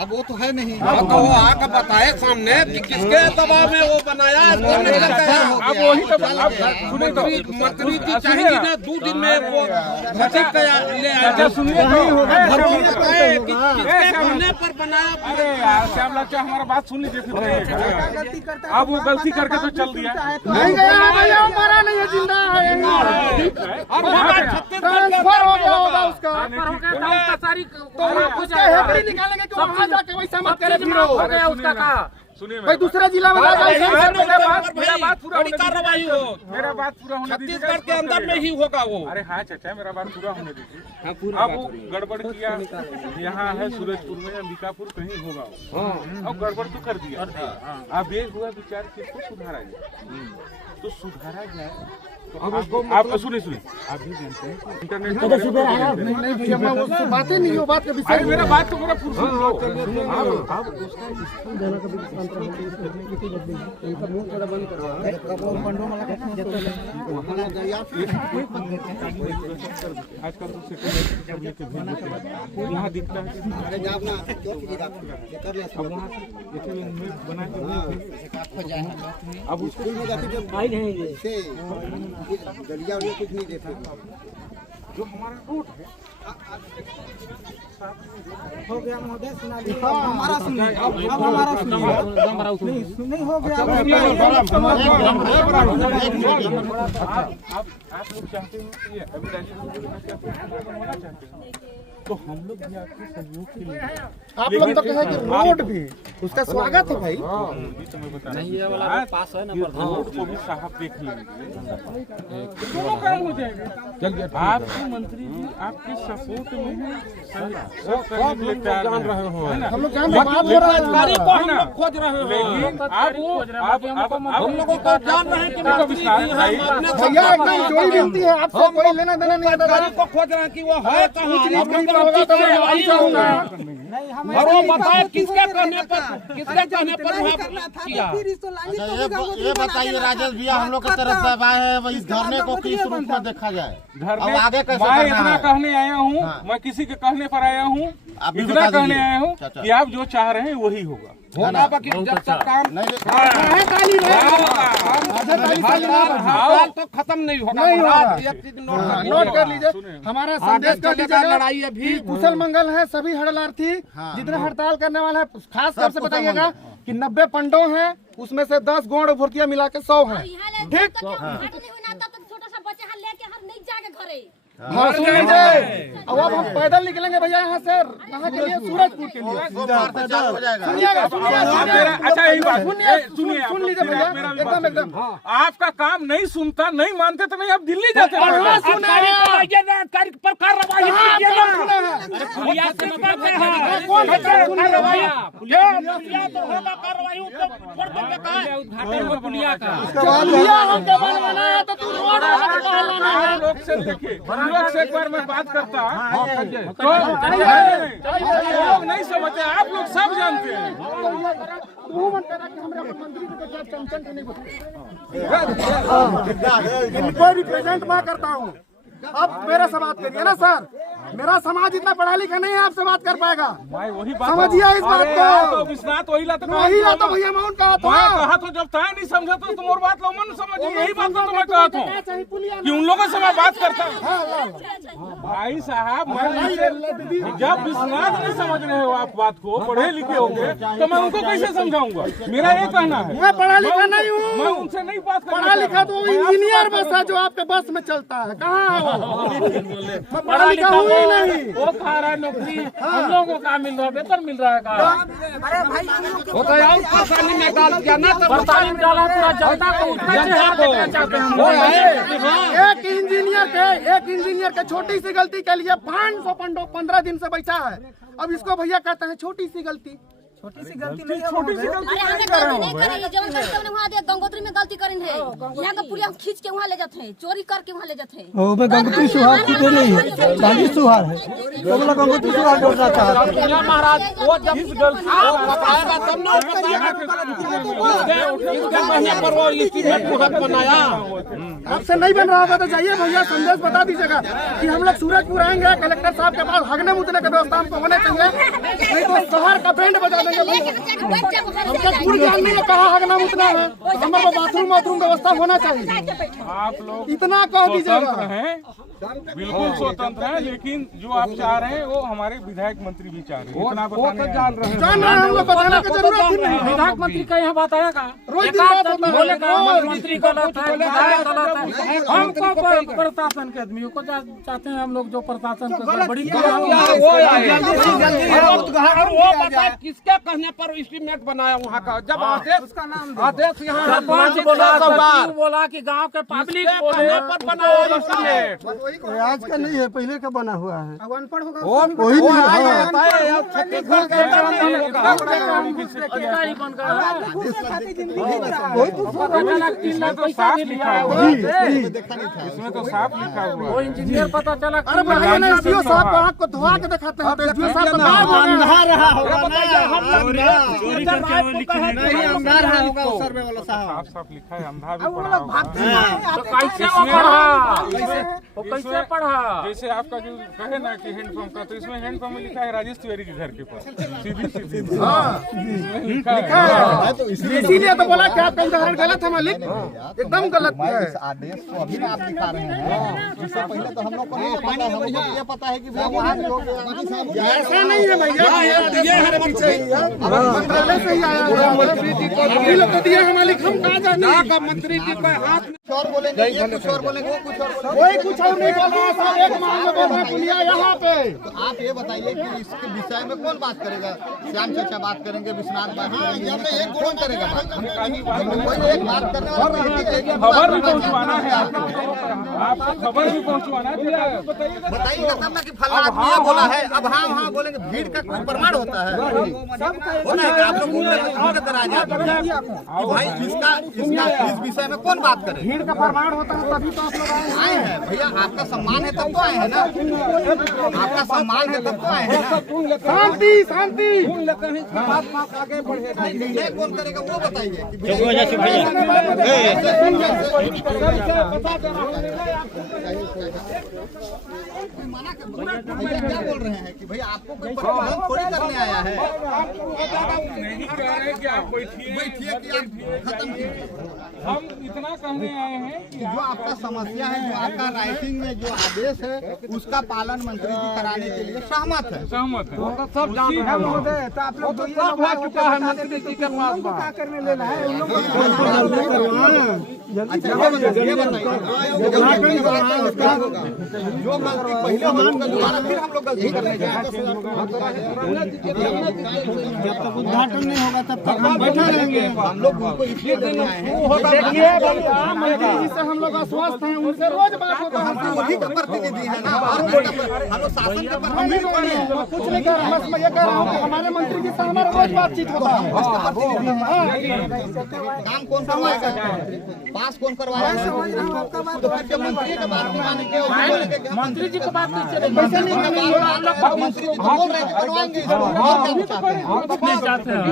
अब वो तो है नहीं। तो वो आकर बताए सामने कि किसके दबाव में वो बनाया है। अब वही तो मंत्री जी चाहेंगी ना 2 दिन में वो घटित ले आए। सुनिए, नहीं होगा। बताए कि किसके कहने पर बनाया। अरे यार श्यामलाल चाह, हमारा बात सुन लीजिए फिर। अब वो गलती करके तो चल दिया, नहीं गया भैया, हमारा नहीं है, जिंदा है। ट्रांसफर हो गया होगा उसका, सारी तो उसका हेपड़ी निकालेंगे कि वहाँ जाके वैसा मत करे फिर। हो गया उसका का सुनिए भाई दूसरे जिला में मेरा बात पूरा होने कार्रवाई हो मेरा बात पूरा होने दीजिए। छत्तीसगढ़ के अंदर में ही होगा वो। अरे हाँ चाचा, मेरा बात पूरा होने दीजिए। अब वो गड़बड़ किया, यहाँ है सूरजपुर में, अंबिकापुर कहीं होगा वो, अब गड़बड़ तो कर दिया। अब ये हुआ विचार कि इसको सुधारा जाए, तो सुधारा जाए तो आप सुनिए आप भी जानते हैं कि इंटरनेट नहीं भैया मैं उससे बातें नहीं हो बात के विषय मेरा बात तो पूरा पूरा सुन लो। अब उसका आजकल तो यहाँ दिखता है बना के अब उसको गलिया कुछ नहीं देते जो हमारा रूट है हो गया महोदय, सुना लीजिए। हमारा सुनिए, अब हमारा सुनिए। नहीं हो गया आप लोग चाहते हो कि अभी बनवाना चाहते हैं, तो हम लोग भी आपके सहयोग के लिए आप लोग तो कहें कि रोड भी उसका स्वागत है भाई। तो मैं बता रोड को भी साहब देख लेंगे, दोनों काम हो जाएगा। आपके मंत्री जी आपके सपोर्ट में है, जान रहे हो, हम लोग जान रहे हैं, खोज रहे हो, लेकिन आप हम लोगों को जान रहे हैं कि भैया एकदम जोड़ी मिलती है आपसे, कोई लेना देना नहीं है। को खोज रहे हैं कि वो है कहाँ, और वो बताए किसके कहने पर किया। ये बताइए राजेश भैया, हम लोग की तरफ से अब आए हैं, इस धरने को किस रूप में देखा जाए, अब आगे कैसे मैं करना इतना है? कहने आया हूँ, मैं किसी के कहने पर आया हूँ, आप भी इतना बता कहने दीजिए। आया हूँ चाचा। कि आप जो चाह रहे हैं वही होगा। होगा बाकी जब तक काम तो खत्म नहीं होगा। नोट कर लीजिए, हमारा संदेश कर दीजिएगा लड़ाई अभी कुशल मंगल है सभी हड़तालार्थी जितने हड़ताल करने वाले हैं, खास तौर से बताइएगा कि 90 पंडों हैं, उसमें से 10 गौड़ भर्तियां मिला के 100 हैं। ठीक, छोटा सा बच्चा लेके हम नहीं जाके घरे। हाँ सुन लीजिए, अब हम पैदल निकलेंगे भैया यहाँ से, कहाँ के लिए? सूरजपुर के लिए। सुनिएगा, अच्छा एक बात सुनिए, सुन लीजिए भैया, एकदम एकदम आपका काम नहीं सुनता, नहीं मानते तो नहीं आप दिल्ली जाते हैं। लोग से देखिए, हम लोग से एक बार मैं बात करता तो लोग नहीं समझते, आप लोग सब जानते हैं। इनको रिप्रेजेंट मैं करता हूँ। अब मेरे से बात करिए ना सर, मेरा समाज इतना पढ़ा लिखा नहीं है आपसे बात कर पाएगा, वही बात समझिए इस बात को। तो विश्वनाथ वही ला तो भैया मैं कहा कहा तो जब तय नहीं समझा तो तुम और बात लो मन समझिए, यही बात तो मैं कहा था कि उन लोगों से मैं बात करता हूँ। भाई साहब मैं जब विश्वनाथ नहीं समझ रहे हो आप बात को, पढ़े लिखे होंगे तो मैं उनको कैसे समझाऊंगा? मेरा ये कहना है, मैं पढ़ा लिखा नहीं हूँ, मैं उनसे नहीं बात कर पढ़ा लिखा तो इंजीनियर बस है जो आपके बस में चलता है। कहाँ मैं पढ़ा लिखा हूँ ही नहीं। वो खा रहा है नौकरी, हम लोगों को काम मिल रहा है, वेतन मिल रहा है का? वो तो और परेशानी में डाल दिया ना, तो परेशानी डाला पूरा जनता को, जनता को चाहते हैं। एक इंजीनियर के छोटी सी गलती के लिए 500 पंडो 15 दिन से बैठा है। अब इसको भैया कहते हैं छोटी सी गलती। छोटी सी गलती नहीं है, छोटी सी गलती अरे हमने गलती नहीं करी, जब हमने वहाँ दे गंगोत्री में गलती करी है, यहाँ का पुलिया खींच के वहाँ ले जाते हैं, चोरी करके वहाँ ले जाते हैं। वो में गंगोत्री सुहाग की नहीं है, गांधी सुहाग है, तो बोला गंगोत्री सुहाग जोड़ना चाहते हैं। महाराज वो जब इस गलती बताएगा तब ना इसके महीने पर वो एस्टीमेट मुहूर्त बनाया। आपसे नहीं बन रहा होगा तो जाइए भैया, संदेश बता दीजिएगा कि हम लोग सूरजपुर आएंगे, कलेक्टर साहब के पास हगने मुतने का व्यवस्था हमको होने चाहिए, नहीं तो शहर का बैंड बजा देंगे। हमको पूरी जानने में कहा हगना मुतना है, हमारे बाथरूम व्यवस्था होना चाहिए। आप लोग इतना कह दीजिएगा। स्वतंत्र हैं, बिल्कुल स्वतंत्र हैं, लेकिन जो आप चाह रहे हैं वो हमारे विधायक मंत्री भी चाह रहे हैं। इतना बताने जान रहे हैं, जान रहे हैं, हम लोग बताने की जरूरत ही नहीं। विधायक मंत्री का यहाँ बात आएगा, रोज दिन बात होता है। बोले का मंत्री गलत है, विधायक गलत है। हमको प्रशासन के आदमियों को चाहते हैं हम लोग, जो प्रशासन को बड़ी और वो बताए किसके कहने पर एस्टीमेट बनाया वहाँ का, जब आदेश यहाँ सरपंच बोला कि गांव के पब्लिक कहने पर बनाया एस्टीमेट। आज का नहीं है, पहले का बना हुआ है। अनपढ़ होगा वही छत्तीसगढ़ के इसमें तो साफ लिखा हुआ वो इंजीनियर पता चला। अरे भैया ना एसडीओ साहब आँख को धुआ के दिखाते हैं, एसडीओ साहब तो अंधा रहा होगा ना, चोरी करके वो लिखे हैं। अंधा रहा होगा उस सर्वे वाला साहब। साफ साफ लिखा है, अंधा भी पढ़ा होगा। तो कैसे वो पढ़ा, वो कैसे पढ़ा? जैसे आपका जो कहे ना कि हैंडपंप का, तो इसमें हैंडपंप में लिखा है राजेश तिवारी के घर के पास, सीधी इसमें लिखा है। इसीलिए तो बोला कि आपका उदाहरण गलत है मालिक, एकदम गलत है। इस आदेश को अभी आप दिखा रहे हैं, इससे पहले तो हम लोग को नहीं पता है, हमको ये पता है कि भैया वहाँ के लोग ऐसा नहीं है भैया, ये है पीछे मंत्रालय से ही आया है, मंत्री जी को अभी लोग तो दिया है मालिक, हम कहाँ जाने। मंत्री जी का हाथ कुछ और बोलेंगे, ये कुछ और बोलेंगे, वो कुछ और बोलेंगे। कोई कुछ और नहीं बोल रहा है साहब, एक मांग में बोल रहे हैं पुलिया यहाँ पे। तो आप ये बताइए कि इसके विषय में कौन बात करेगा? श्याम चाचा बात करेंगे, विश्वनाथ बात करेंगे, कौन करेगा बात? कोई एक बात करने वाला खबर भी पहुँचवाना है आपको, खबर भी पहुँचवाना है। बताइएगा तब ना कि फला आदमी ये बोला है, अब हाँ बोलेंगे। भीड़ का कोई प्रमाण होता है? होता है कि आप लोग घूमने कर आ जाते हैं कि भाई इसका इस विषय में कौन बात करे? भीड़ का प्रमाण होता है तभी तो आप लोग आए हैं। भैया आपका सम्मान है तब तो आए हैं ना, आपका सम्मान है तब तो आए हैं ना। शांति शांति आगे बढ़े निर्णय कौन करेगा वो बताइए। भैया क्या बोल रहे हैं कि भैया आपको कोई प्रबंधन थोड़ी करने आया है, नहीं कह रहे कि आप बैठिए कि आप खत्म कीजिए। हम इतना कहने आए हैं कि जो आपका समस्या है, जो आपका राइटिंग में जो आदेश है, उसका पालन मंत्री जी कराने के लिए सहमत है। सहमत है। सब जान रहे हैं, तो आप लोग सब हो चुका है मंत्री जी के पास बात। क्या करने लेना है उन लोग अच्छा ये बताइए, जो गलती पहले हो चुका दोबारा फिर हम लोग गलती करने जाएंगे। जब तक उद्घाटन नहीं होगा तब तक हम बैठे रहेंगे। हम लोग उनको इसलिए देने आए हैं, देखिए मंत्री जी से हम लोग अस्वस्थ हैं, उनसे रोज बात होता है। हम वही का प्रतिनिधि है ना, और हम लोग शासन के प्रतिनिधि थोड़ी हैं। मैं कुछ नहीं कर रहा, बस मैं ये कह रहा हूँ कि हमारे मंत्री जी से हमारा रोज बातचीत होता है। काम कौन करवाएगा, पास कौन करवाएगा? तो फिर जब मंत्री की बात नहीं मानेंगे और बोलेंगे कि मंत्री जी को बात नहीं चलेगी। कैसे नहीं मानेंगे? मंत्री जी तो बोल रहे हैं कि करवाएंगे इसको, और क्या चाहते हैं? नहीं चाहते हैं।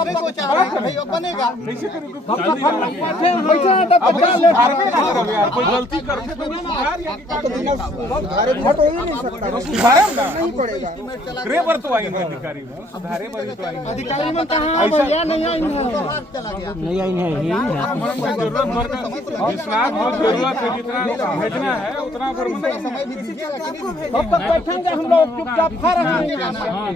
उसी को चाह रहे हैं कि भैया बनेगा। कोई गलती करके तो सुधारे पर तो आएंगे अधिकारी में, सुधारे पर तो आएंगे। अधिकारी में कहाँ भैया नहीं आई है। विश्वास बहुत जरूरत है, जितना भेजना है उतना समय भी दीजिएगा कि नहीं दीजिएगा? तब तक बैठेंगे हम लोग चुपचाप खा रहे हैं।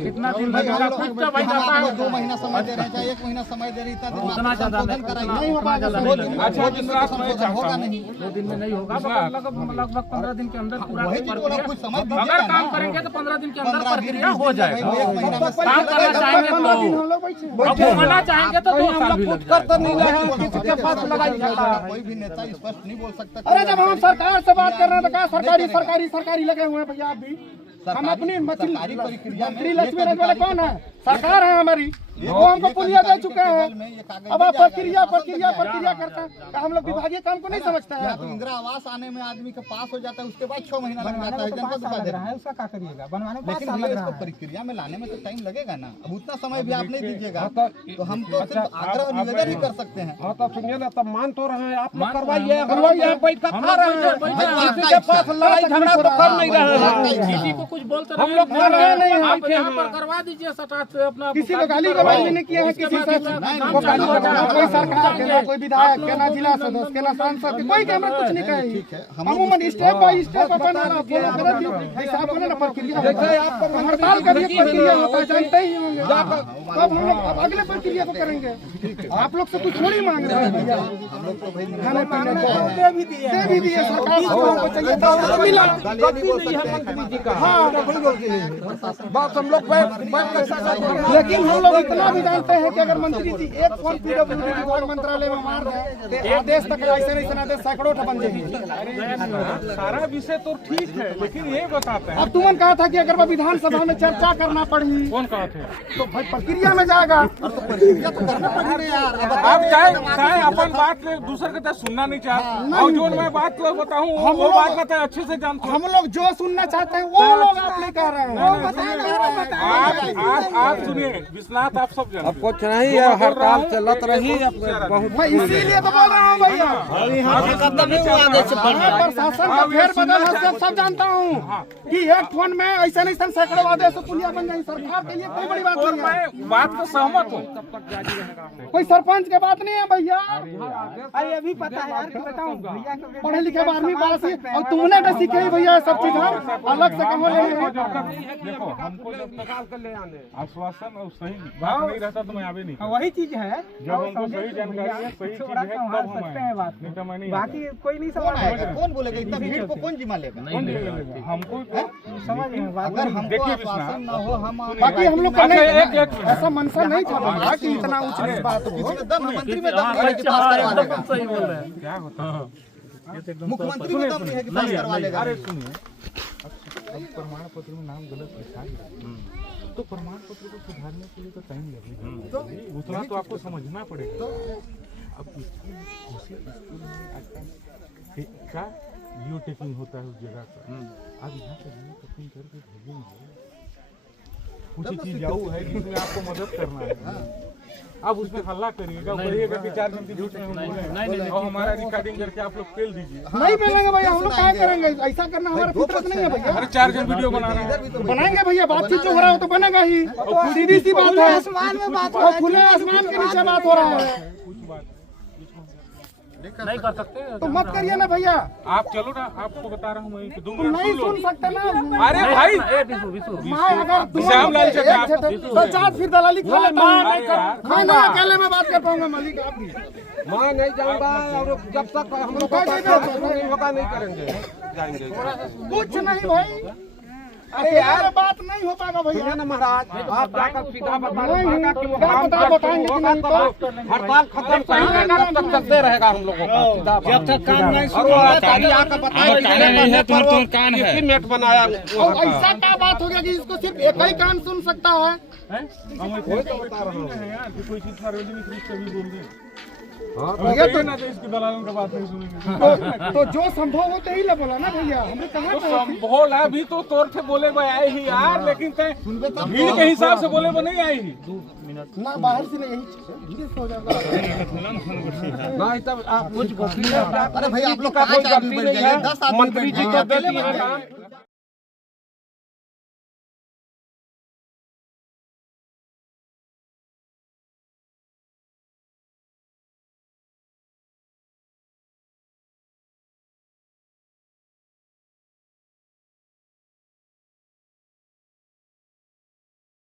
कितना दिन भाई लगेगा? हम लोग कुछ तो भाई हम जाता आपको है। 2 महीना समय दे रहे हैं, चाहे 1 महीना समय दे रहे हैं, इतना उतना ज्यादा संशोधन कराइए। नहीं हो पाएगा। अच्छा विश्वास होगा नहीं। 2 दिन में नहीं होगा, लगभग 15 दिन के अंदर पूरा वही चीज बोला, कुछ समय अगर दीजिएगा काम ना। करेंगे तो 15 दिन के अंदर 15 प्रक्रिया हो जाएगा। 1 महीना में काम करना चाहेंगे तो हम लोग बैठे अब घूमना चाहेंगे तो 2 साल भी लग जाएगा। नहीं रहे हैं, किसी के पास लगाई जाता है। कोई भी नेता स्पष्ट नहीं बोल सकता। अरे जब हम सरकार से बात कर रहे हैं तो क्या सरकारी लगे हुए हैं भैया आप भी। हम अपनी सरकारी प्रक्रिया में मंत्री लक्ष्मी राजवाड़े कौन है? सरकार है हमारी, वो हमको पुलिया दे चुके हैं। अब आप प्रक्रिया करते हैं, हम लोग विभागीय काम को नहीं समझते हैं। तो इंदिरा आवास आने में आदमी का पास हो जाता है, उसके बाद 6 महीना लग जाता है, जनता दिखा दे रहा है। उसका क्या करिएगा? बनवाने में लेकिन भैया इसको प्रक्रिया में लाने में तो टाइम लगेगा ना। अब उतना समय भी आप नहीं दीजिएगा तो हम तो सिर्फ आग्रह निवेदन ही कर सकते हैं। हाँ तो सुनिए ना, तब मान तो रहे हैं, आप लोग करवाइए, हम लोग यहाँ बैठ कर खा रहे हैं। किसी के पास लड़ाई झगड़ा तो कर नहीं रहे हैं। किसी को कुछ बोलते हम लोग कर रहे नहीं हैं। आप यहाँ पर करवा दीजिए सटाट से अपना। किसी को गाली गलौज भी नहीं किया है, किसी से कोई सरकार के ना, कोई विधायक के ना, जिला सदस्य के ना, सांसद के, कोई के हमने कुछ नहीं कहे। अमूमन स्टेप बाय स्टेप अपन हिसाब होने ना प्रक्रिया। हड़ताल का भी प्रक्रिया होता है, जानते ही होंगे। तब हम लोग अब अगले प्रक्रिया को करेंगे। आप लोग से कुछ थोड़ी मांग रहे हैं भैया, खाने पीने को दे भी दिए सरकार को चाहिए था मिला। हाँ बात हम लोग लेकिन हम लोग इतना भी जानते हैं कि अगर मंत्री जी एक फोन पीडब्ल्यूडी विभाग मंत्रालय में मार दें तो आदेश तक ऐसे नहीं आदेश सैकड़ों बन जाएगी। सारा विषय तो ठीक है, लेकिन ये बताते हैं अब तुमने कहा था कि अगर वो विधानसभा में चर्चा करना पड़ी, कौन कहा थे, तो भाई प्रक्रिया में जाएगा। आप चाहे अपन बात दूसरे के तक सुनना नहीं चाहते, और जो मैं बात बताऊँ वो बात कहते हैं अच्छे से जानते हैं। हम लोग जो सुनना चाहते हैं वो लोग आप नहीं कह रहे हैं। आप सुनिए विश्वनाथ, आप सब जानते हैं कुछ नहीं है, हड़ताल चलत रही बहुत। मैं इसीलिए तो बोल रहा हूँ भैया, प्रशासन का फेरबदल है सब जानता हूँ कि एक फोन में ऐसा नहीं सैकड़ों आदेश पुलिया बन जाएगी। सरकार के लिए कोई बड़ी बात नहीं है, मैं बात तो सहमत हूँ। कोई सरपंच के बात नहीं है भैया। अरे अभी पता है यार, बताऊँ भैया पढ़े लिखे 12वीं पास ही और तुमने तो सीखे ही भैया सब चीज हम अलग से कहो लेंगे। देखो हमको जब तक आश्वासन और सही बात नहीं रहता तो मैं आवे नहीं। वही चीज है, जब हमको सही जानकारी है, सही चीज है तब हम आए, बात नहीं तो मैं नहीं। बाकी कोई नहीं समझ, कौन बोलेगा इतना भीड़ को, कौन जिम्मा लेगा? हमको समझ अगर हमको आश्वासन न हो, हम बाकी हम लोग ऐसा मनसा नहीं था भैया कि इतना उच्च नीच बात हो। मंत्री में दम नहीं है कि पास करवा देगा। सही बोल रहे हैं, क्या होता है मुख्यमंत्री में दम नहीं है कि पास करवा देगा। अरे सुनिए, अब प्रमाण पत्र में नाम गलत लिखा गया तो प्रमाण पत्र को सुधारने के लिए तो टाइम लगेगा, उतना तो आपको समझना पड़ेगा। अब स्कूल में क्या जियो टेकिंग होता है उस जगह का, अब यहाँ पे जियो टेकिंग करके भेजेंगे, कुछ चीज जाऊ है जिसमें आपको मदद करना है। अब उसमें हल्ला करिएगा, कहिएगा कि 4 दिन की झूठ में हम बोले हैं और हमारा रिकॉर्डिंग करके आप लोग फेल दीजिए। नहीं फेलेंगे भैया, हम लोग क्या करेंगे, ऐसा करना हमारा फितरत नहीं है भैया। अरे 4 दिन वीडियो बनाना है, बनाएंगे भैया, बातचीत जो हो रहा है तो बनेगा ही, सीधी सी बात है। आसमान में बात हो, खुले आसमान के नीचे बात हो रहा है, नहीं कर सकते तो मत करिए ना भैया। आप चलो ना, आपको बता रहा हूँ मैं कि 2 तुम मिनट नहीं सुन लो। सुन सकते ना। अरे भाई मैं अगर श्याम लाल चड्ढा तो चार फिर दलाली खा लेता हूँ। मैं ना अकेले में बात कर पाऊंगा मालिक, आप भी मैं नहीं जाऊंगा, और जब तक हम लोग नहीं होगा नहीं करेंगे जाएंगे कुछ नहीं भाई। अरे यार बात नहीं हो पाएगा भैया ना महाराज, आप जाकर सीधा बताएंगे कि नहीं तो हड़ताल खत्म तब तक चलते रहेगा हम लोगों का, जब तक काम नहीं मेट बनाया। ऐसा क्या बात हो गया कि इसको सिर्फ एक ही कान सुन सकता है? कोई तो बता रहा हूँ यार कि कोई चीज सार्वजनिक रूप से भी बोल दें, भैया तो ना तो इसकी दलालों का बात नहीं सुनेंगे। तो जो संभव हो तो ही ले बोला ना भैया, हमने कहा संभोल अभी तो तौर से बोले वो आए ही यार, लेकिन भीड़ के हिसाब से बोले वो नहीं आई ही। 2 मिनट ना बाहर से नहीं, धीरे से हो जाएगा। नहीं तब आप कुछ अरे भाई आप लोग का कोई गलती नहीं है, 10 आदमी मंत्री जी को दे दिए काम।